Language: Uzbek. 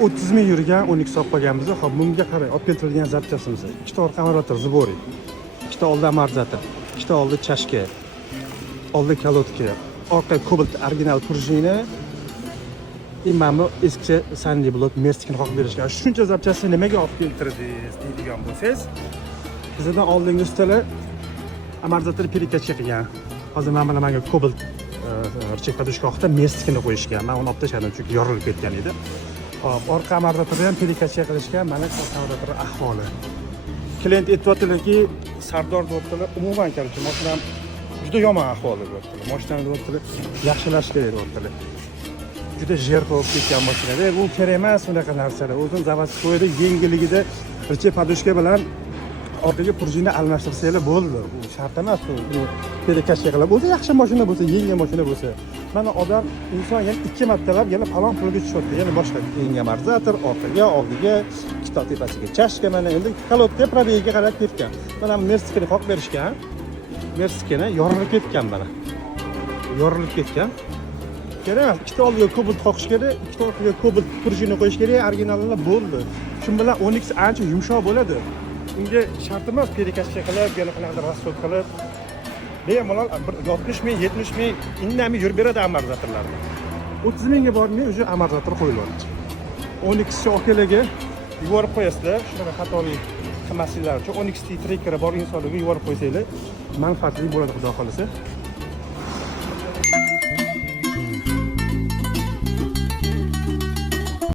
30 ming yurgan 12 olib qolganmiz. Hop, bunga qarang, olib keltirilgan zapchastimiz. Ikkita orqa amortir Zibori, ikkita oldi amortizator, ikkita oldi chashka, oldi kalotka, orqa Cobalt original prujina. Mana bu eski Sandy Block Merskini qoqib berishgan. Shuncha zapchastni nimaga olib keltirdingiz deydigan bo'lsangiz, bizdan oldingi ustalar amortizator perekacha qilgan. Hozir mana bunga Cobalt rchek podushkoqda Merskini qo'yishgan. Men uni olib tashladim chunki yorilib ketgan edi. Hop, orqa amortizatorni ham perekacha qilishgan. Mana amortizator ahvoli. Klient aytayotganki, Sardor deyaptilar, umuman qarshi mashinam juda yomon ahvolda deyaptilar. Mashinani deyaptilar, yaxshilash kerak deyaptilar. Juda jerk bo'lib ketgan mashinada. Bu kerak emas unaqa narsalar. O'zim zavodskoyda yengilligida rchek podushka bilan orqaga prujina almashtirsanglar bo'ldi. Bu shart emas u. Perekacha qilib, o'zi yaxshi mashina bo'lsa, yengil mashina bo'lsa. Mana odam inson yana 2 martalab yana palon pulga tushyapti. Yana boshqa yengil amortizator, orqaga, oldiga, ikkita tepasiga chashka, mana endi kalotka probegiga qarab ketgan. Mana Merskini qoqib berishgan. Merskini yorilib ketgan mana. Yorilib ketgan. Kerak, ikkita oldiga Cobalt qoqish kerak, ikkita orqaga Cobalt prujina qo'yish kerak, originallar bo'ldi. Shu bilan 12 ancha yumshoq bo'ladi. Unga shart emas perekacha qilib, yana qanaqadir rasxod qilib, bemalol 60 ming, 70 ming indamay yurib beradi amortizatorlarni. 30 mingga bormay o'sha amortizator qo'yilyapti. 12 okalarga yuborib qo'yasizlar, shunaqa xatolik qilmasinglar uchun 12 trackeri bor insonlarga yuborib qo'ysanglar, manfaatli bo'ladi, xudo xolasa.